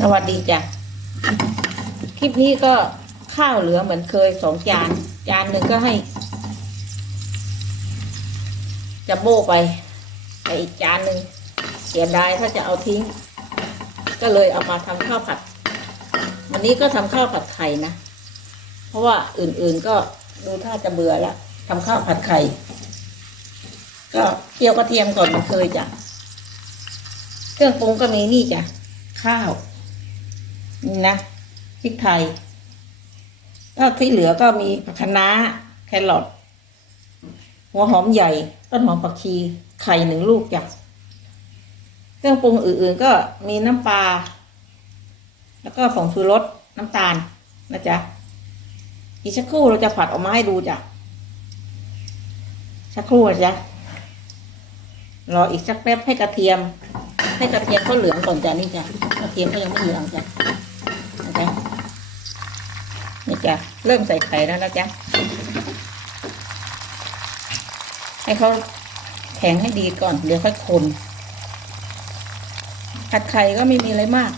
สวัสดีจ้ะ คลิปนี้ก็ข้าวเหลือเหมือนเคยสองจาน จานหนึ่งก็ให้จะโบ้ไปแต่อีกจานหนึ่งเสียดายถ้าจะเอาทิ้ง ก็เลยเอามาทำข้าวผัด วันนี้ก็ทำข้าวผัดไข่นะ เพราะว่าอื่นๆก็ดูท่าจะเบื่อแล้วทำข้าวผัดไข่ ก็เจียวกระเทียมก่อนเหมือนเคยจ้ะ เครื่องปรุงก็มีนี่จ้ะข้าว นี่นะพริกไทยแล้วที่เหลือก็มีผักคะน้าแครอทหัวหอมใหญ่ ต้นหอมผักชีไข่หนึ่งลูกจ้ะเครื่องปรุงอื่นๆก็มีน้ำปลาแล้วก็ผงชูรสน้ำตาลนะจ๊ะอีกสักครู่เราจะผัดออกมาให้ดูจ้ะสักครู่นะจ๊ะรออีกสักแป๊บให้กระเทียม ให้กระเทียมเขาเหลืองก่อนจ้ะนี่จ้ะกระเทียมเขายังไม่เหลืองจ้ะ นี่จ้ะเริ่มใส่ไข่แล้วนะจ๊ะให้เขาแข็งให้ดีก่อนเดี๋ยวค่อยคนผัดไข่ก็ไม่มีอะไรมาก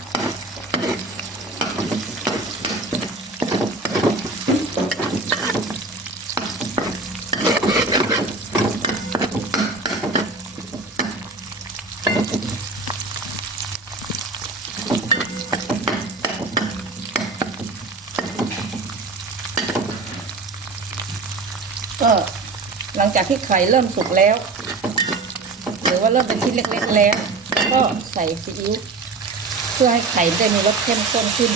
ก็หลังจากที่ไข่เริ่มสุกแล้ว หรือว่าเริ่มเป็นชิ้นเล็กๆแล้ว ก็ใส่ซีอิ๊วเพื่อให้ไข่ได้มีรสเข้มข้นขึ้น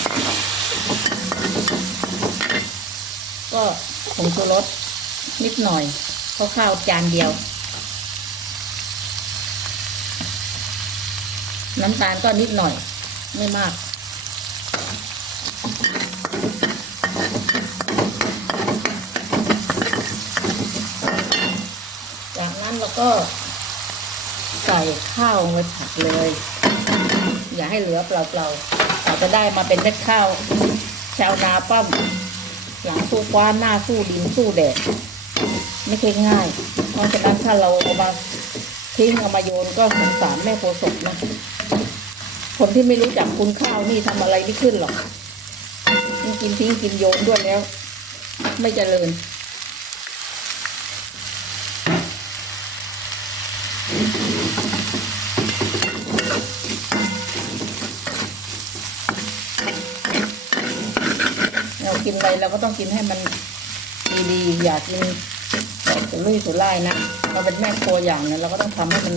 ก็ผงชูรสนิดหน่อยเพราะข้าวจานเดียว น้ำตาลก็นิดหน่อยไม่มาก จาก นั้นเราก็ใส่ข้าวลงไปผัดเลย อย่าให้เหลือเปล่าๆเราจะได้มาเป็นเม็ดข้าว ชาวนาป้อม หลังสู้กว้านหน้าสู้ดินสู้แดดไม่ใช่ง่าย เพราะฉะนั้นถ้าเราเอามาทิ้งเอามาโยนก็สงสารแม่โพศพนะคนที่ไม่รู้จักคุณข้าวนี่ทำอะไรไม่ขึ้นหรอกกินทิ้งกินโยนด้วยแล้ว ไม่เจริญ เรากินอะไรเราก็ต้องกินให้มันดีๆ อย่ากินแบบสุรุ่ยสุร่ายนะ เราเป็นแม่ครัวอย่างหนึงเราก็ต้องทำให้มัน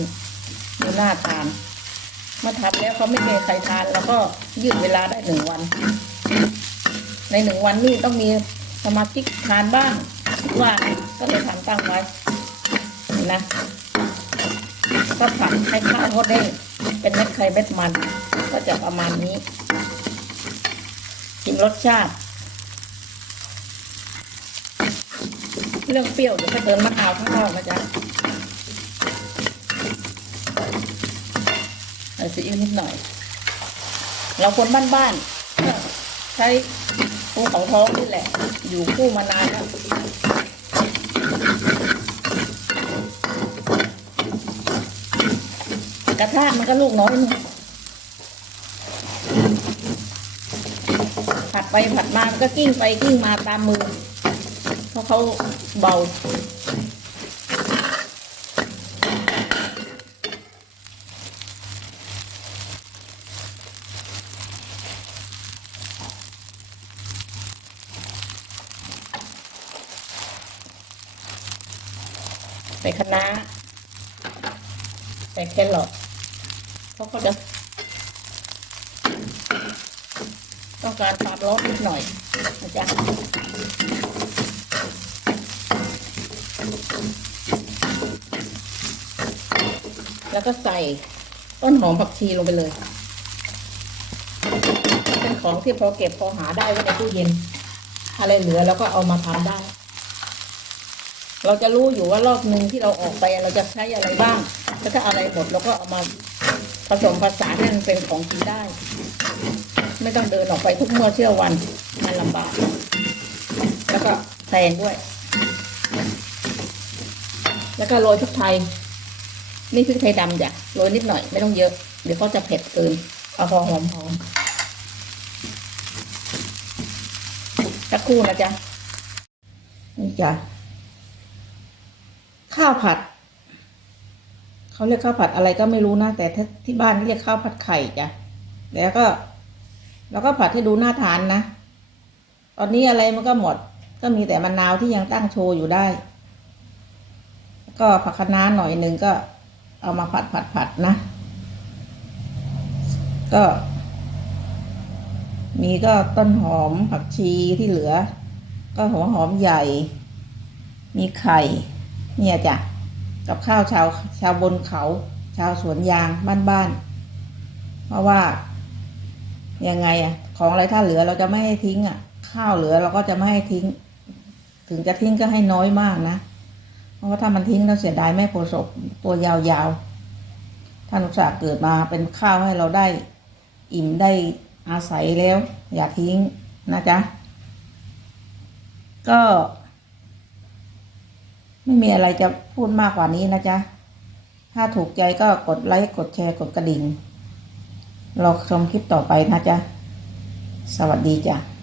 ดูน่าทาน เมื่อทำแล้วเขาไม่มีใครทานเราก็ยืดเวลาได้หนึ่งวัน ในหนึ่งวันนี่ต้องมีสมาชิกทานบ้างว่าก็เลยทำตั้งไว้นะก็ผัดให้ข้าวเขาเด้งเป็นเม็ดไข่เม็ดมัน ก็จะประมาณนี้ กินรสชาติ เรื่องเปรี้ยวเดี๋ยวก็เติมมะนาวข้างนอกนะจ๊ะใส่ซีอิ๊วนิดหน่อย เราคนบ้านๆใช้ภูเขาท้องนี่แหละ อยู่คู่มานานแล้วกระทะมันก็ลูกน้อยนึง ผัดไปผัดมามันก็กิ้งไปกิ้งมาตามมือ เพราะเขาเบา ใส่คะน้าใส่แครอทเพราะเขาจะ ต้องการความร้อนนิดหน่อยนะจ๊ะแล้วก็ใส่ต้นหอมผักชีลงไปเลย เป็นของที่พอเก็บพอหาได้ไว้ในตู้เย็น อะไรเหลือเราก็เอามาทำได้ เราจะรู้อยู่ว่ารอบหนึ่งที่เราออกไปเราจะใช้อะไรบ้าง แล้วถ้าอะไรหมดเราก็เอามา ผสมผสานให้มันเป็นของกินได้ ไม่ต้องเดินออกไปทุกเมื่อเชื่อวันมันลำบาก แล้วก็แทนด้วย แล้วก็โรยพริกไทยนี่พริกไทยดำจ้ะโรยนิดหน่อยไม่ต้องเยอะ เดี๋ยวเขาจะเผ็ดเกินเอาพอหอมหอมสักครู่นะจ๊ะนี่จ้ะข้าวผัด เขาเรียกข้าวผัดอะไรก็ไม่รู้นะแต่ถ้าที่บ้านเรียกข้าวผัดไข่จ้ะแล้วก็ แล้วก็ผัดให้ดูน่าทานนะตอนนี้อะไรมันก็หมด ก็มีแต่มะนาวที่ยังตั้งโชว์อยู่ได้ ก็ผักคะน้าหน่อยหนึ่งก็เอามาผัดผัดผัดนะ ก็ มีก็ต้นหอมผักชีที่เหลือ ก็หัวหอมใหญ่ มีไข่ เนี่ยจ้ะ กับข้าวชาวชาวบนเขา ชาวสวนยางบ้านๆเพราะว่ายังไงอะของอะไรถ้าเหลือเราจะไม่ให้ทิ้งอะข้าวเหลือเราก็จะไม่ให้ทิ้ง ถึงจะทิ้งก็ให้น้อยมากนะ เพราะว่าถ้ามันทิ้งเราเสียดายแม่โพศพตัวยาวๆท่านอุตส่าห์เกิดมาเป็นข้าวให้เราได้ อิ่มได้อาศัยแล้ว อย่าทิ้งนะจ๊ะก็ ไม่มีอะไรจะพูดมากกว่านี้นะจ๊ะ ถ้าถูกใจก็กดไลค์ กดแชร์ กดกระดิ่งรอชมคลิปต่อไปนะจ๊ะ สวัสดีจ้ะ